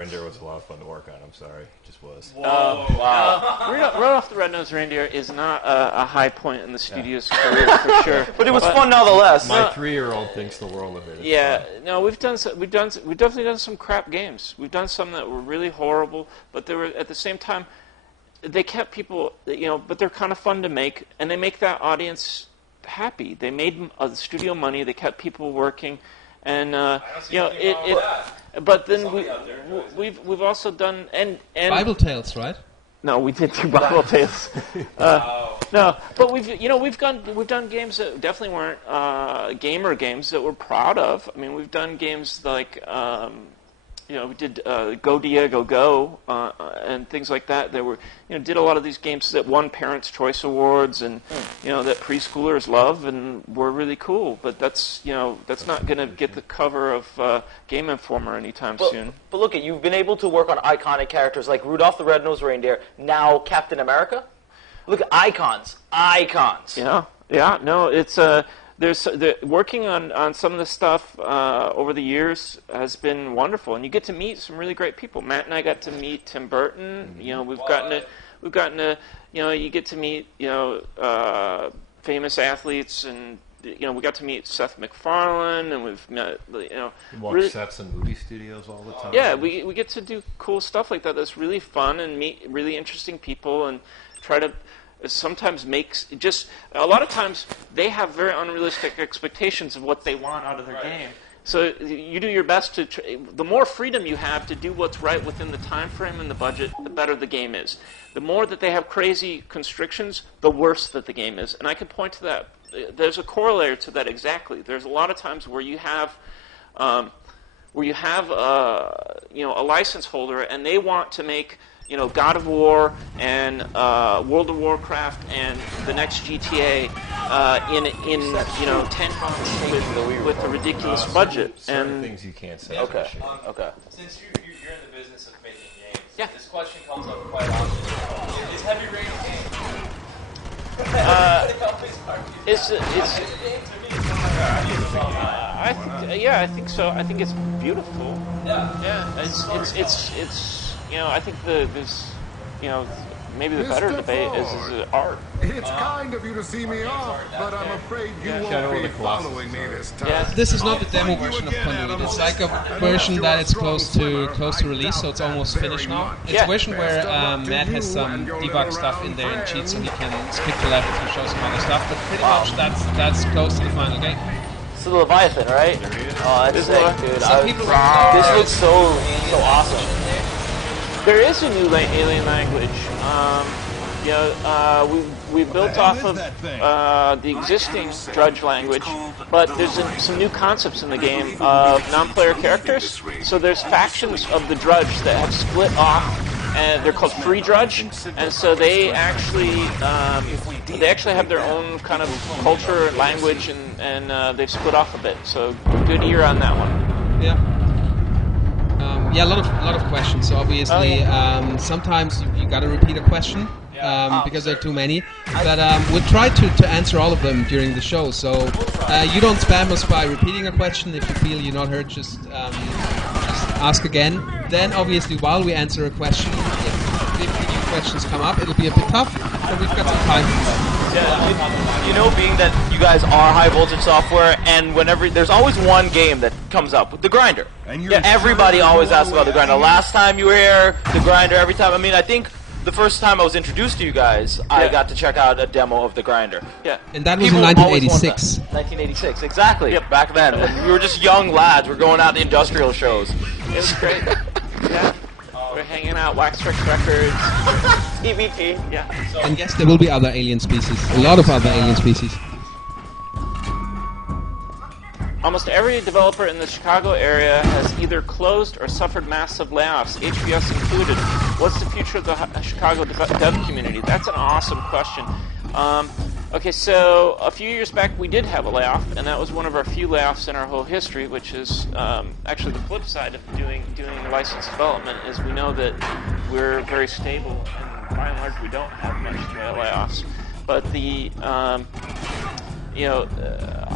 Reindeer was a lot of fun to work on. I'm sorry, it just was. Wow. Rudolph the Red-Nosed Reindeer is not a high point in the studio's career for sure. But it was fun nonetheless. My 3-year-old thinks the world of it. Yeah, no, we've definitely done some crap games. We've done some that were really horrible, but they were at the same time they kept people, but they're kind of fun to make, and they make that audience happy. They made studio money. They kept people working, and But then we've also done and Bible Tales, right? No, we did do Bible Tales. No, but we've done games that definitely weren't gamer games that we're proud of. I mean, we've done games like we did Go Diego Go and things like that. That were did a lot of these games that won Parents' Choice Awards and that preschoolers love and were really cool. But that's not going to get the cover of Game Informer anytime soon. But look, you've been able to work on iconic characters like Rudolph the Red-Nosed Reindeer, now Captain America. Look at icons. Yeah. No, it's working on some of the stuff over the years has been wonderful, and you get to meet some really great people. Matt and I got to meet Tim Burton. We've gotten to you get to meet famous athletes, and we got to meet Seth MacFarlane, and we've met You walk sets in movie studios all the time. Yeah, we get to do cool stuff like that. That's really fun and meet really interesting people and try to. Sometimes a lot of times they have very unrealistic expectations of what they want out of their game. So you do your best to. The more freedom you have to do what's right within the time frame and the budget, the better the game is. The more that they have crazy constrictions, the worse that the game is. And I can point to that. There's a corollary to that exactly. There's a lot of times where you have. A license holder and they want to make. God of War and World of Warcraft and the next GTA in 10 months with a ridiculous budget. Certain things you can't say. Okay. Since you're in the business of making games, this question comes up quite often. Is Heavy Rain a game? I think so. I think it's beautiful. Yeah. It's. I think there's, maybe the better debate is it art? It's kind of you to see me off, but I'm afraid you won't be following me this time. Yeah. This is not the demo version of Conduit. It's like a version that is close to release, so it's almost finished now. It's a version where Matt has some debug stuff in there and cheats, so he can skip to levels and show some other stuff. But pretty much that's close to the final game. It's the Leviathan, right? Oh, that's sick, dude. This looks so awesome. There is a new alien language. We built off of the existing Drudge language, but there's some new concepts in the game of non-player characters. So there's factions of the Drudge that have split off, and they're called Free Drudge, and so they actually have their own kind of culture and language, and they've split off a bit. So good ear on that one. Yeah. A lot of questions. So obviously, sometimes you got to repeat a question because there are too many. But we'll try to answer all of them during the show. So you don't spam us by repeating a question. If you feel you're not heard, just ask again. Then obviously, while we answer a question, if new questions come up, it'll be a bit tough, but we've got some time. Yeah, being that you guys are high voltage software, and whenever there's always one game that comes up, the Grinder. Everybody always asks about the Grinder. Last time you were here, the Grinder. Every time. I mean, I think the first time I was introduced to you guys, I got to check out a demo of the Grinder. Yeah, and that was in 1986. 1986, exactly. Yep. Back then, when we were just young lads. We're going out to industrial shows. It was great. Yeah. We're hanging out, Waxworks Records, EVP, yeah. And yes, there will be other alien species. A lot of other alien species. Almost every developer in the Chicago area has either closed or suffered massive layoffs, HBS included. What's the future of the Chicago dev community? That's an awesome question. Okay, so a few years back we did have a layoff, and that was one of our few layoffs in our whole history, which is actually the flip side of doing licensed development, is we know that we're very stable, and by and large we don't have much layoffs. But the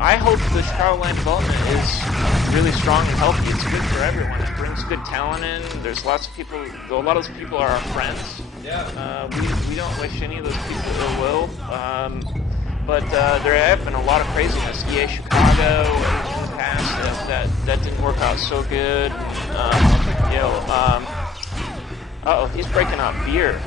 I hope the Chicago line development is really strong and healthy. It's good for everyone. It brings good talent in. There's lots of people. A lot of those people are our friends. We don't wish any of those people ill will. But there have been a lot of craziness. EA Chicago in the past that didn't work out so good. He's breaking out beer.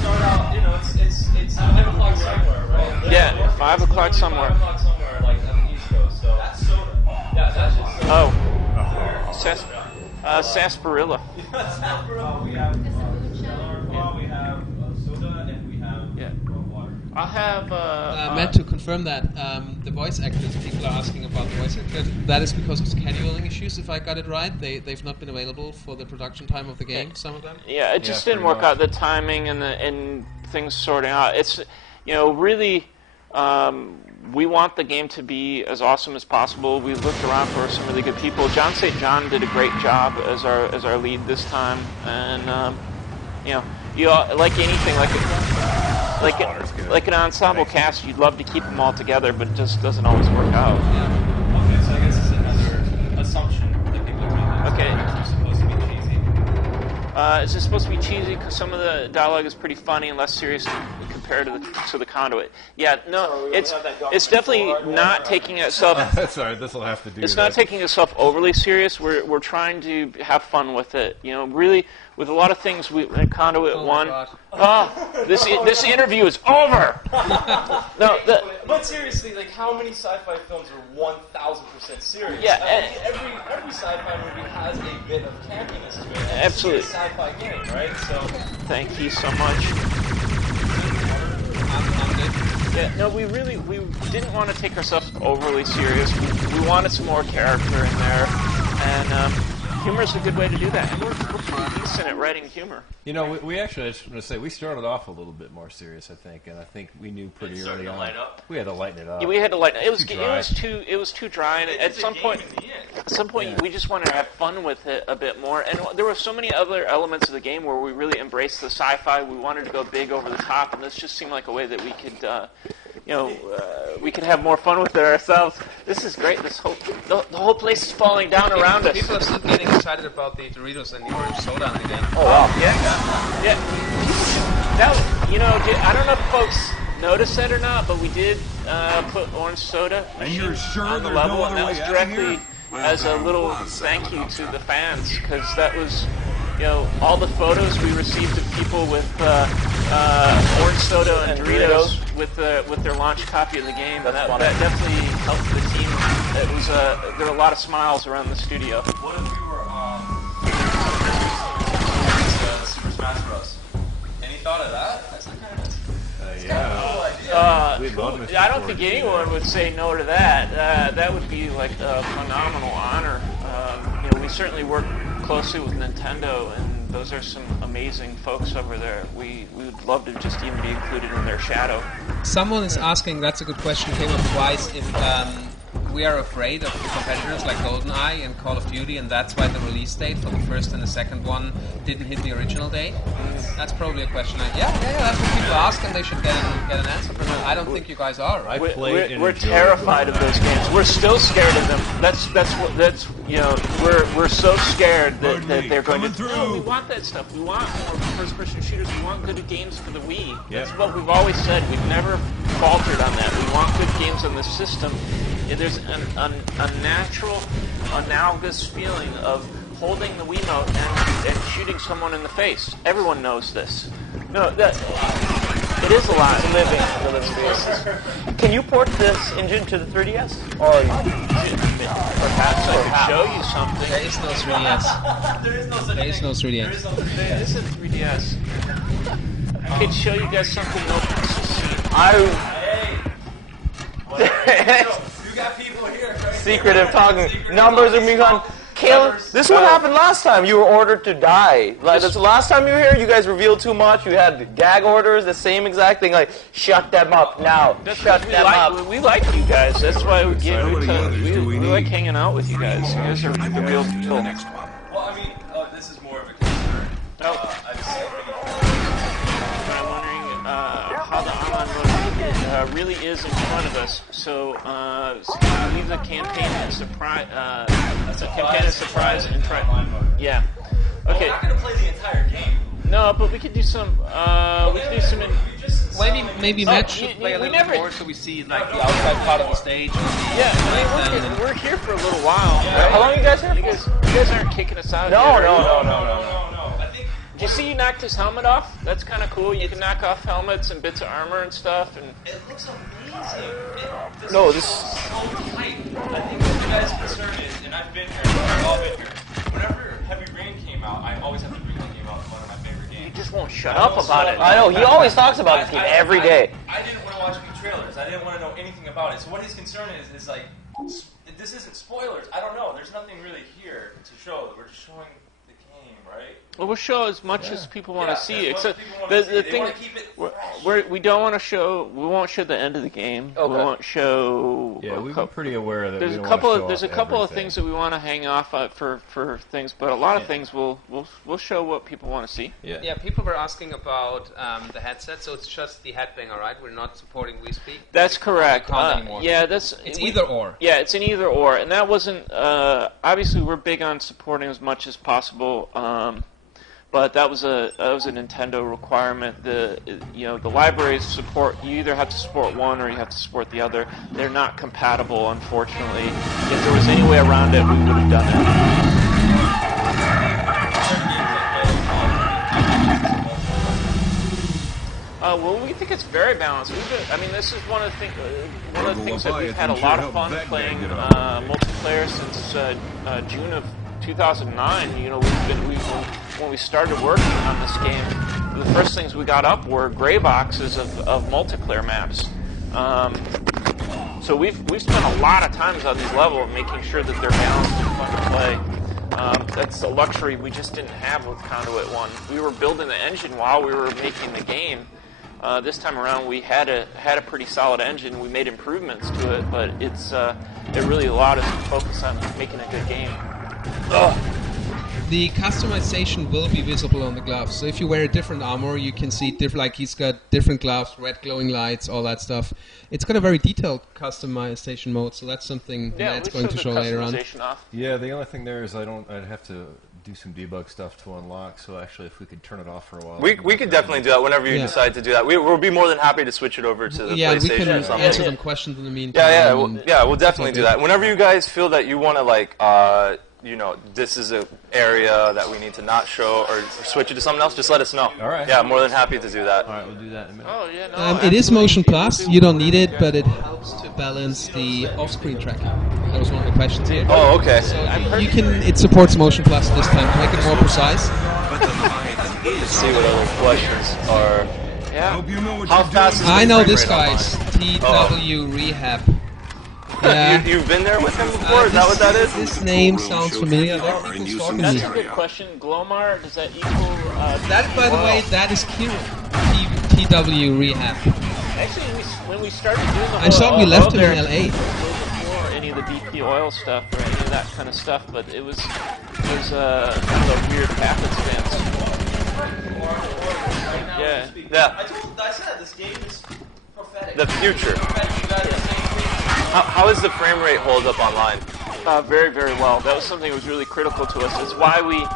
Start out, it's 5 o'clock somewhere, right? Yeah, 5 o'clock somewhere. 5 o'clock somewhere, like on the East Coast. So that's soda. Yeah, that's just soda. Sarsaparilla. Sarsaparilla. We have we have soda, and we have water. I'll have. Meant to confirm that the voice actors, people are asking about the voice actors. That is because of scheduling issues. If I got it right, they've not been available for the production time of the game. Some of them. Yeah, it just didn't work out. The timing and things sorting out. It's really. We want the game to be as awesome as possible. We looked around for some really good people. John St. John did a great job as our lead this time, and like anything, like an ensemble cast, you'd love to keep them all together, but it just doesn't always work out. Yeah. Okay, so I guess it's another assumption that people are making. Okay. It's supposed to be cheesy. It's just supposed to be cheesy because some of the dialogue is pretty funny and less serious compared to the Conduit. Yeah, no, it's definitely not taking itself. Sorry, this will have to do. It's not taking itself overly serious. We're trying to have fun with it. Really, with a lot of things, in Conduit 1. This interview is over. But seriously, like, how many sci-fi films are 1,000% serious? Yeah, every sci-fi movie has a bit of campiness to it. Absolutely. It's a sci-fi game, right? So. Thank you so much. Yeah, no, we didn't want to take ourselves overly serious. We wanted some more character in there, and humor is a good way to do that. And we're pretty decent at writing humor. We actually, I just want to say, we started off a little bit more serious, I think, and I think we knew pretty early on. We had to lighten it up. Yeah, we had to lighten it. It was too dry, and at some point, we just wanted to have fun with it a bit more. And there were so many other elements of the game where we really embraced the sci-fi. We wanted to go big over the top, and this just seemed like a way that we could, we could have more fun with it ourselves. This is great. The whole place is falling down around us. People are still getting excited about the Doritos and the orange soda again. Oh wow! Yeah. That I don't know if folks noticed that or not, but we did put orange soda on the level, and that was directly as a little thank you to the fans, because that was, all the photos we received of people with orange soda and Doritos with their launch copy of the game. That definitely helped the team. It was there were a lot of smiles around the studio. What if we were Super Smash Bros? Any thought of that? That's not kind of I don't think anyone would say no to that. That would be like a phenomenal honor. We certainly work closely with Nintendo, and those are some amazing folks over there. We would love to just even be included in their shadow. Someone is asking, that's a good question, came up twice, if we are afraid of the competitors like GoldenEye and Call of Duty, and that's why the release date for the first and the second one didn't hit the original date. That's probably a question. That's what people ask, and they should get an answer for that. I don't think you guys are. We're terrified of those games. We're still scared of them. We're so scared that they're going to. No, we want that stuff. We want more first-person shooters. We want good games for the Wii. That's what we've always said. We've never faltered on that. We want good games on the system. There's a natural, analogous feeling of holding the Wiimote and shooting someone in the face. Everyone knows this. No, it is a lot. Living space. Can you port this engine to the 3DS? Or perhaps I could show you something. There is no 3DS. There is no 3DS. There is a 3DS. I could show you guys something no one else has seen. You got people here, right? Secretive talking. Numbers are being on. Caleb, this is what happened last time. You were ordered to die. Like, this last time you were here, you guys revealed too much. You had gag orders, the same exact thing. Like, shut them up now. Shut them up. We like you guys. That's why we like hanging out with you guys. You guys are the real deal. Well, I mean, this is more of a concern. I'm wondering how the online mode really is in front of us. So leave the campaign and surprise. That's a campaign and surprise and try. Yeah. Okay. We're not gonna play the entire game. No, but we could do some. We could do some. Maybe Matt should play a little more so we see like the outside part of the stage. Yeah, we're here for a little while. Yeah. How long you guys here? You guys aren't kicking us out. No. I think. Did you see you knocked his helmet off? That's kind of cool. You can knock off helmets and bits of armor and stuff. And it looks amazing. No, this. So tight. I think what the guy's concern is, and I've been here, we've all been here. Whenever Heavy Rain came out, I always have to bring that game up. It's one of my favorite games. you just won't shut up about it. I know, he always talks about this game every day. I didn't want to watch any trailers. I didn't want to know anything about it. So what his concern is like, this isn't spoilers. I don't know. There's nothing really here to show. We're just showing the game, right? Well, we'll show as much as people want to see. Except the thing, we don't want to show. We won't show the end of the game. Okay. We won't show. Yeah, we've been pretty aware that there's we a don't couple. want to show There's a off couple of everything. things that we want to hang off for things, but a lot of things we'll show what people want to see. Yeah, people were asking about the headset, so it's just the headbanger, right? We're not supporting WeSpeak. That's correct. Can't anymore. Yeah, It's either or. Yeah, it's an either or, and that wasn't. Obviously, we're big on supporting as much as possible. But that was a Nintendo requirement. The libraries support. You either have to support one or you have to support the other. They're not compatible, unfortunately. If there was any way around it, we would have done it. Well, we think it's very balanced. This is one of the things that we've had a lot of fun playing multiplayer since June of 2009. When we started working on this game, the first things we got up were gray boxes of multiplayer maps. So we've spent a lot of times on these levels making sure that they're balanced and fun to play. That's a luxury we just didn't have with Conduit 1. We were building the engine while we were making the game. This time around, we had a pretty solid engine. We made improvements to it, but it really allowed us to focus on making a good game. The customization will be visible on the gloves. So if you wear a different armor, you can see different. Like he's got different gloves, red glowing lights, all that stuff. It's got a very detailed customization mode. So that's something Matt's going to show later on. Yeah, the only thing there is I'd have to do some debug stuff to unlock. So actually, if we could turn it off for a while, we could definitely do that whenever you decide to do that. We'll be more than happy to switch it over to the PlayStation. We can or something. answer them questions in the meantime. We'll definitely do that. Whenever you guys feel that you want to this is an area that we need to not show or switch it to something else, just let us know. All right. Yeah, more than happy to do that. All right, we'll do that in a minute. Oh, yeah, no, it is Motion Plus. You don't need it, but it helps to balance the off-screen tracking. That was one of the questions here. Oh, okay. So it supports Motion Plus this time to make it more precise. Let's see what other questions are. Yeah. How fast is I the know frame this rate guy's TW Rehab. Yeah. You've been there with him before? Is that what that is? This name sounds familiar. That's a good question. Glomar, does that equal... that, by the way, that is Kieran. TW Rehab. Actually, when we started doing the I saw we left him in LA. Before any of the BP oil stuff or any of that kind of stuff, but it was kind of a weird happenstance. Yeah. I said this game is prophetic. The future. How is the frame rate hold up online? Very, very well. That was something that was really critical to us. That's why we.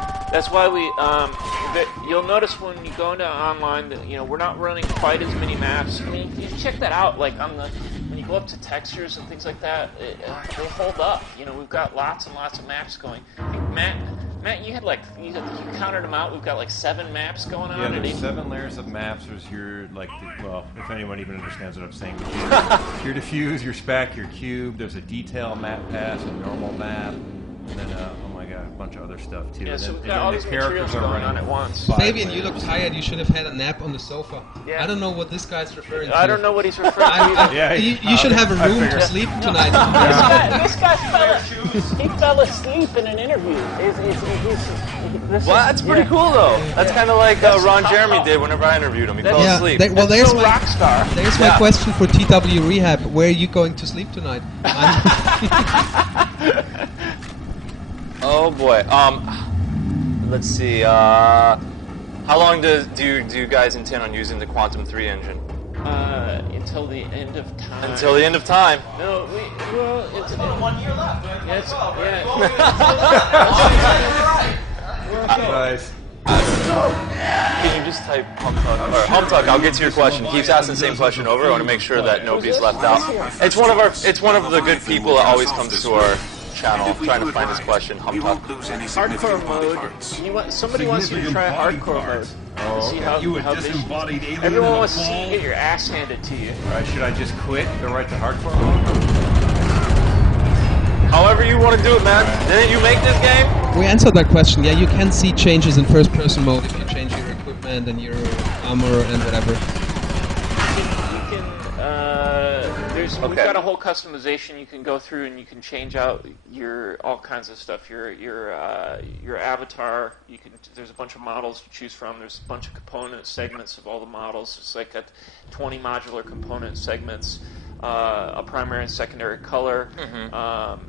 You'll notice when you go into online that we're not running quite as many maps. I mean, you check that out. Like when you go up to textures and things like that, they'll hold up. We've got lots and lots of maps going. Matt, you counted them out. We've got like 7 maps going on. Yeah, there's 7 layers of maps. There's your if anyone even understands what I'm saying, your diffuse, your spec, your cube. There's a detail map pass, a normal map, and then a bunch of other stuff too. Yeah, and so then, we've got all these materials going on at once. Fabian, you look tired. You should have had a nap on the sofa. Yeah. I don't know what this guy's referring to. I don't know what he's referring to. You should have a room to sleep tonight. This guy fell asleep in an interview. That's pretty cool, though. That's kind of like Ron Jeremy did whenever I interviewed him. He fell asleep. There's my rock star. There's my question for TW Rehab. Where are you going to sleep tonight? Oh boy. Let's see. How long do you guys intend on using the Quantum 3 engine? until the end of time. Until the end of time. No, it's 1 year left. Yes, Guys. Can you just type Humtuck? Or Humtuck, I'll get to your question. He keeps asking the same question over. I want to make sure that nobody's left out. It's one of the good people that always comes to our channel trying to find this question. Humtuck. Hardcore mode. Somebody wants you to try hardcore mode. See how everyone wants to see you get your ass handed to you. Alright, should I just quit and go right to hardcore mode? However you want to do it, man. Didn't you make this game? We answered that question. Yeah, you can see changes in first-person mode if you change your equipment and your armor and whatever. We've got a whole customization you can go through, and you can change out all kinds of stuff. Your avatar. There's a bunch of models to choose from. There's a bunch of component segments of all the models. It's like 20 modular component segments. A primary and secondary color.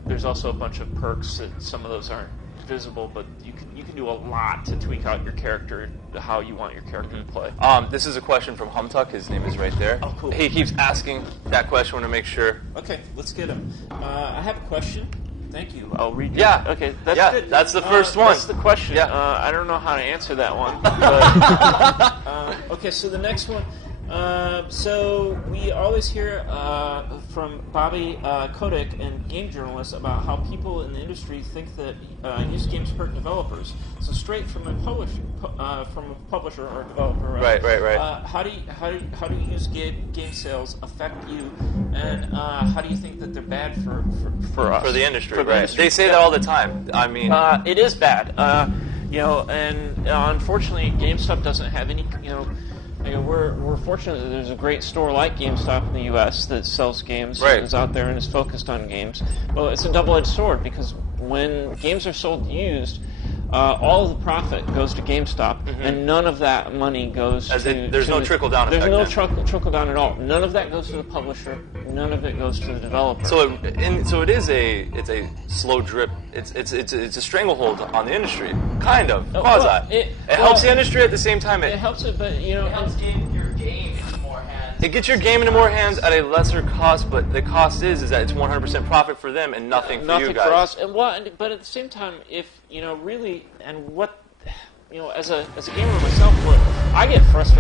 There's also a bunch of perks that some of those aren't visible, but you can do a lot to tweak out your character, how you want your character to play. This is a question from Humtuck. His name is right there. Oh, cool. He keeps asking that question. I want to make sure. Okay, let's get him. I have a question. Thank you. I'll read. Yeah. Okay. That's good. That's the first one. That's the question. Yeah. I don't know how to answer that one. But, okay. So the next one. So we always hear from Bobby Kotick and game journalists about how people in the industry think that used games hurt developers. So straight from a publisher or developer. Right. How do used game sales affect you, and how do you think that they're bad for us? For the industry, For the right? industry. They say that all the time. I mean, it is bad. And unfortunately, GameStop doesn't have any. We're fortunate that there's a great store like GameStop in the U.S. that sells games and is out there and is focused on games. Well, it's a double-edged sword because when games are sold used, all of the profit goes to GameStop, and none of that money goes to... There's no trickle-down effect. There's no trickle-down at all. None of that goes to the publisher. None of it goes to the developer. So it is a slow drip. It's a stranglehold on the industry, kind of. Quasi. It helps the industry at the same time. It helps it, but It helps get your game into more hands. It gets your game into more hands at a lesser cost, but the cost is that it's 100% profit for them and nothing for you guys. For us. But at the same time, if really, and what as a gamer myself, what I get frustrated